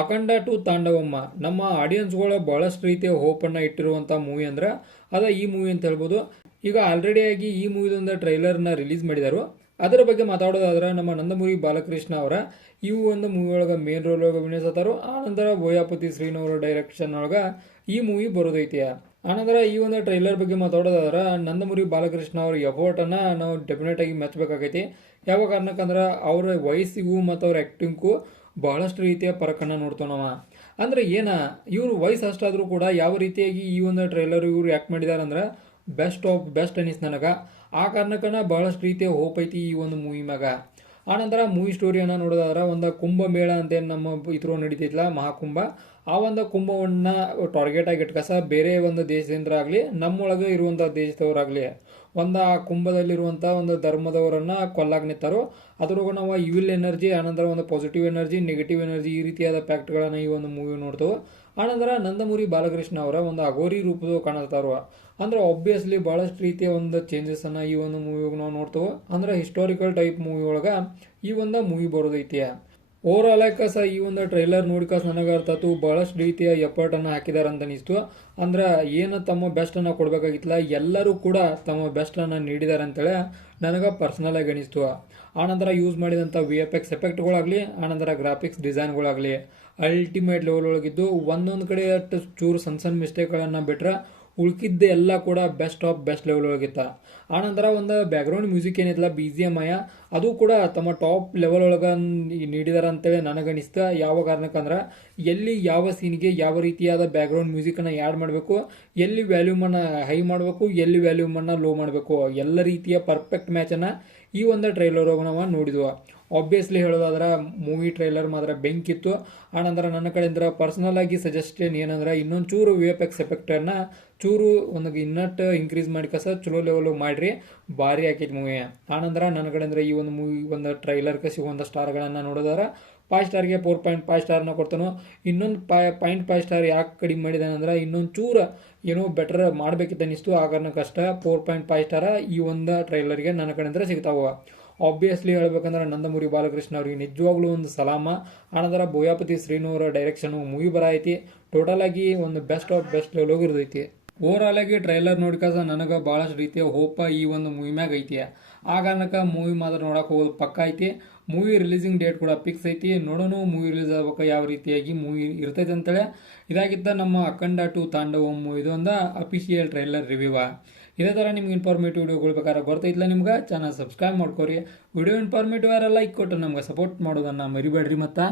ಅಖಂಡ ಟು ತಾಂಡವಮ್ಮ ನಮ್ಮ ಆಡಿಯನ್ಸ್ಗಳ ಬಹಳಷ್ಟು ರೀತಿಯ ಹೋಪನ್ನು ಇಟ್ಟಿರುವಂಥ ಮೂವಿ ಅಂದ್ರೆ ಅದ ಈ ಮೂವಿ ಅಂತ ಹೇಳ್ಬೋದು. ಈಗ ಆಲ್ರೆಡಿ ಆಗಿ ಈ ಮೂವಿದೊಂದು ಟ್ರೈಲರ್ನ ರಿಲೀಸ್ ಮಾಡಿದಾರು. ಅದರ ಬಗ್ಗೆ ಮಾತಾಡೋದಾದ್ರೆ ನಮ್ಮ ನಂದಮುರಿ ಬಾಲಕೃಷ್ಣ ಅವರ ಈ ಒಂದು ಮೂವಿ ಒಳಗೆ ಮೇನ್ ರೋಲ್ ಒಳಗೆ ಅಭಿನಯಿಸತ್ತಾರು. ಆನಂತರ ಬೋಯಾಪತಿ ಶ್ರೀನವರ ಡೈರೆಕ್ಷನ್ ಒಳಗೆ ಈ ಮೂವಿ ಬರೋದೈತಿ. ಆನಂತರ ಈ ಒಂದು ಟ್ರೈಲರ್ ಬಗ್ಗೆ ಮಾತಾಡೋದಾದ್ರೆ ನಂದಮುರಿ ಬಾಲಕೃಷ್ಣ ಅವ್ರ ಎಫರ್ಟನ್ನು ನಾವು ಡೆಫಿನೆಟ್ ಆಗಿ ಮೆಚ್ಚಬೇಕಾಗೈತಿ. ಯಾವ ಕಾರಣಕ್ಕಂದ್ರೆ ಅವ್ರ ವಯಸ್ಸಿಗೂ ಮತ್ತು ಅವ್ರ ಆ್ಯಕ್ಟಿಂಗ್ಗೂ ಬಹಳಷ್ಟು ರೀತಿಯ ಫರಕನ್ನು ನೋಡ್ತಾವ ನಾವು. ಅಂದ್ರೆ ಏನ ಇವ್ರ ವಯಸ್ಸು ಅಷ್ಟಾದರೂ ಕೂಡ ಯಾವ ರೀತಿಯಾಗಿ ಈ ಒಂದು ಟ್ರೈಲರ್ ಇವ್ರು ಆ್ಯಕ್ಟ್ ಮಾಡಿದಾರೆ ಅಂದ್ರೆ ಬೆಸ್ಟ್ ಆಫ್ ಬೆಸ್ಟ್ ಅನಿಸ್ ನನಗೆ. ಆ ಕಾರಣಕ್ಕನ ಬಹಳಷ್ಟು ರೀತಿಯ ಹೋಪ್ ಐತಿ ಈ ಒಂದು ಮೂವಿ ಮ್ಯಾಗ. ಆನಂತರ ಮೂವಿ ಸ್ಟೋರಿಯನ್ನು ನೋಡೋದಾದ್ರೆ ಒಂದು ಕುಂಭಮೇಳ ಅಂತೇನು ನಮ್ಮ ಇದ್ರ ನಡೀತಿದ್ಲ ಮಹಾಕುಂಭ, ಆ ಒಂದು ಕುಂಭವನ್ನ ಟಾರ್ಗೆಟ್ ಆಗಿ ಇಟ್ಕಸ ಬೇರೆ ಒಂದು ದೇಶದಿಂದ ಆಗಲಿ ನಮ್ಮೊಳಗೆ ಇರುವಂಥ ದೇಶದವರಾಗಲಿ ಒಂದು ಆ ಕುಂಭದಲ್ಲಿರುವಂಥ ಒಂದು ಧರ್ಮದವರನ್ನ ಕೊಲ್ಲಾಗ ನಿಂತಾರೋ. ಅದ್ರೊಳಗೆ ನಾವು ಇವಿಲ್ ಎನರ್ಜಿ, ಆನಂತರ ಒಂದು ಪಾಸಿಟಿವ್ ಎನರ್ಜಿ, ನೆಗೆಟಿವ್ ಎನರ್ಜಿ ಈ ರೀತಿಯಾದ ಫ್ಯಾಕ್ಟ್ಗಳನ್ನು ಈ ಒಂದು ಮೂವಿ ನೋಡ್ತೇವೆ. ಆನಂತರ ನಂದಮುರಿ ಬಾಲಕೃಷ್ಣ ಅವರ ಒಂದು ಅಗೋರಿ ರೂಪದ ಕಾಣಿಸ್ತಾರ. ಅಂದ್ರೆ ಆಬ್ವಿಯಸ್ಲಿ ಬಹಳಷ್ಟು ರೀತಿಯ ಒಂದು ಚೇಂಜಸ್ ಅನ್ನ ಈ ಒಂದು ಮೂವಿ ನಾವು ನೋಡ್ತೇವೆ. ಅಂದ್ರೆ ಹಿಸ್ಟಾರಿಕಲ್ ಟೈಪ್ ಮೂವಿ ಒಳಗ ಈ ಒಂದು ಮೂವಿ ಬರೋದೈತಿ. ಓವರ್ ಆಲ್ ಆಗಿ ಈ ಒಂದು ಟ್ರೈಲರ್ ನೋಡಿಕಾಸ ನನಗೆ ಅರ್ಥ ಆಯ್ತು ಬಹಳಷ್ಟು ರೀತಿಯ ಎಫರ್ಟ್ ಅನ್ನ ಹಾಕಿದಾರೆ ಅಂತ ಅನಿಸ್ತು. ಅಂದ್ರೆ ಏನು ತಮ್ಮ ಬೆಸ್ಟ್ ಅನ್ನ ಕೊಡ್ಬೇಕಾಗಿತ್ತಲ್ಲ ಎಲ್ಲರೂ ಕೂಡ ತಮ್ಮ ಬೆಸ್ಟ್ ಅನ್ನ ನೀಡಿದ್ದಾರೆ ಅಂತೇಳಿ ನನಗೆ ಪರ್ಸನಲ್ ಆಗಿ ಅನಿಸ್ತು. ಆನಂತರ ಯೂಸ್ ಮಾಡಿದಂಥ VFX ಎಫೆಕ್ಟ್ಗಳಾಗಲಿ, ಆನಂತರ ಗ್ರಾಫಿಕ್ಸ್ ಡಿಸೈನ್ಗಳಾಗಲಿ ಅಲ್ಟಿಮೇಟ್ ಲೆವೆಲ್ ಒಳಗಿದ್ದು. ಒಂದೊಂದು ಕಡೆ ಚೂರು ಸಣ್ಣ ಸಣ್ಣ ಮಿಸ್ಟೇಕ್ಗಳನ್ನು ಬಿಟ್ರೆ ಉಳ್ಕಿದ್ದೆ ಎಲ್ಲ ಕೂಡ ಬೆಸ್ಟ್ ಆಫ್ ಬೆಸ್ಟ್ ಲೆವೆಲ್ ಒಳಗಿತ್ತ. ಆನಂತರ ಒಂದು ಬ್ಯಾಕ್ಗ್ರೌಂಡ್ ಮ್ಯೂಸಿಕ್ ಏನಿತ್ತಲ್ಲ BGM ಅದು ಕೂಡ ತಮ್ಮ ಟಾಪ್ ಲೆವೆಲ್ ಒಳಗೆ ನೀಡಿದಾರೆ ಅಂತೇಳಿ ನನಗನಿಸ್ತ. ಯಾವ ಕಾರಣಕ್ಕಂದ್ರೆ ಎಲ್ಲಿ ಯಾವ ಸೀನ್ಗೆ ಯಾವ ರೀತಿಯಾದ ಬ್ಯಾಕ್ಗ್ರೌಂಡ್ ಮ್ಯೂಸಿಕನ್ನು ಆ್ಯಡ್ ಮಾಡಬೇಕು, ಎಲ್ಲಿ ವ್ಯಾಲ್ಯೂಮನ್ನು ಹೈ ಮಾಡಬೇಕು, ಎಲ್ಲಿ ವ್ಯಾಲ್ಯೂಮನ್ನು ಲೋ ಮಾಡಬೇಕು, ಎಲ್ಲ ರೀತಿಯ ಪರ್ಫೆಕ್ಟ್ ಮ್ಯಾಚನ್ನು ಈ ಒಂದು ಟ್ರೈಲರ್ ಒಳಗೆ ನಾವು ನೋಡಿದ್ವು. ಆಬ್ವಿಯಸ್ಲಿ ಹೇಳೋದಾದ್ರೆ ಮೂವಿ ಟ್ರೈಲರ್ ಮಾತ್ರ ಬೆಂಕಿತ್ತು. ಆನಂತರ ನನ್ನ ಕಡೆಯಿಂದ ಪರ್ಸನಲ್ ಆಗಿ ಸಜೆಷನ್ ಏನಂದ್ರೆ ಇನ್ನೊಂದು ಚೂರು VFX ಎಫೆಕ್ಟನ್ನು ಚೂರು ಒಂದು ಇನ್ನಟ್ಟು ಇನ್ಕ್ರೀಸ್ ಮಾಡಿ ಚಲೋ ಲೆವೆಲ್ ಮಾಡಿರಿ, ಭಾರಿ ಆಕೈತಿ ಮೂವಿ. ಆನಂತರ ನನ್ನ ಕಡೆಯಿಂದ ಈ ಒಂದು ಮೂವಿ ಒಂದು ಟ್ರೈಲರ್ಗೆ ಸಿಗುವಂಥ ಸ್ಟಾರ್ಗಳನ್ನು ನೋಡೋದಾದ್ರೆ 5 ಸ್ಟಾರ್ಗೆ 4.5 ಸ್ಟಾರ್ನ ಕೊಡ್ತಾನೋ. ಇನ್ನೊಂದು 0.5 ಸ್ಟಾರ್ ಯಾಕೆ ಕಡಿಮೆ ಮಾಡಿದಾನೆ ಅಂದ್ರೆ ಇನ್ನೊಂದು ಚೂರು ಏನೋ ಬೆಟರ್ ಮಾಡಬೇಕಿತ್ತು ಅನ್ನಿಸ್ತು. ಆ ಕಾರಣಕ್ಕಷ್ಟ 4.5 ಸ್ಟಾರ ಈ ಒಂದು ಟ್ರೈಲರ್ಗೆ ನನ್ನ ಕಡೆಯಿಂದ ಸಿಗ್ತಾವ. ಆಬ್ವಿಯಸ್ಲಿ ಹೇಳ್ಬೇಕಂದ್ರೆ ನಂದಮುರಿ ಬಾಲಕೃಷ್ಣ ಅವ್ರಿಗೆ ನಿಜವಾಗ್ಲೂ ಒಂದು ಸಲಾಮ. ಆನಂತರ ಬೋಯಾಪತಿ ಶ್ರೀನವರ ಡೈರೆಕ್ಷನ್ ಮೂವಿ ಬರೈತಿ. ಟೋಟಲ್ ಆಗಿ ಒಂದು ಬೆಸ್ಟ್ ಆಫ್ ಬೆಸ್ಟ್ ಲೆವೆಲ್ ಇರ್ತೈತಿ. ಓವರ್ ಆಲ್ ಆಗಿ ಟ್ರೈಲರ್ ನೋಡಿಕಾಸ ನನಗೆ ಭಾಳಷ್ಟು ರೀತಿಯ ಹೋಪ ಈ ಒಂದು ಮೂವಿ ಮ್ಯಾಗ ಐತಿ. ಆ ಕಾರಣಕ್ಕೆ ಮೂವಿ ಮಾತ್ರ ನೋಡಕ್ಕೆ ಹೋಗೋದು ಪಕ್ಕ ಐತಿ. ಮೂವಿ ರಿಲೀಸಿಂಗ್ ಡೇಟ್ ಕೂಡ ಫಿಕ್ಸ್ ಐತಿ. ನೋಡೋಣ ಮೂವಿ ರಿಲೀಸ್ ಆಗ್ಬೇಕು ಯಾವ ರೀತಿಯಾಗಿ ಮೂವಿ ಇರ್ತೈತೆ ಅಂತೇಳಿ. ಇದಾಗಿದ್ದ ನಮ್ಮ ಅಖಂಡ ಟು ತಾಂಡವಮ್ ಇದೊಂದು ಅಫಿಷಿಯಲ್ ಟ್ರೈಲರ್ ರಿವ್ಯೂ. ಇದೇ ಥರ ನಿಮ್ಗೆ ಇನ್ಫಾರ್ಮೇಟಿವ್ ವಿಡಿಯೋಗಳು ಬೇಕಾದ್ರೆ ಗೊತ್ತೈತಿಲ್ಲ ನಿಮ್ಗೆ ಚಾನಲ್ ಸಬ್ಸ್ಕ್ರೈಬ್ ಮಾಡ್ಕೋರಿ. ವಿಡಿಯೋ ಇನ್ಫಾರ್ಮೇಟಿವ್ ಯಾರ ಲೈಕ್ ಕೊಟ್ಟು ನಮ್ಗೆ ಸಪೋರ್ಟ್ ಮಾಡೋದನ್ನು ಮರಿಬೇಡ್ರಿ. ಮತ್ತು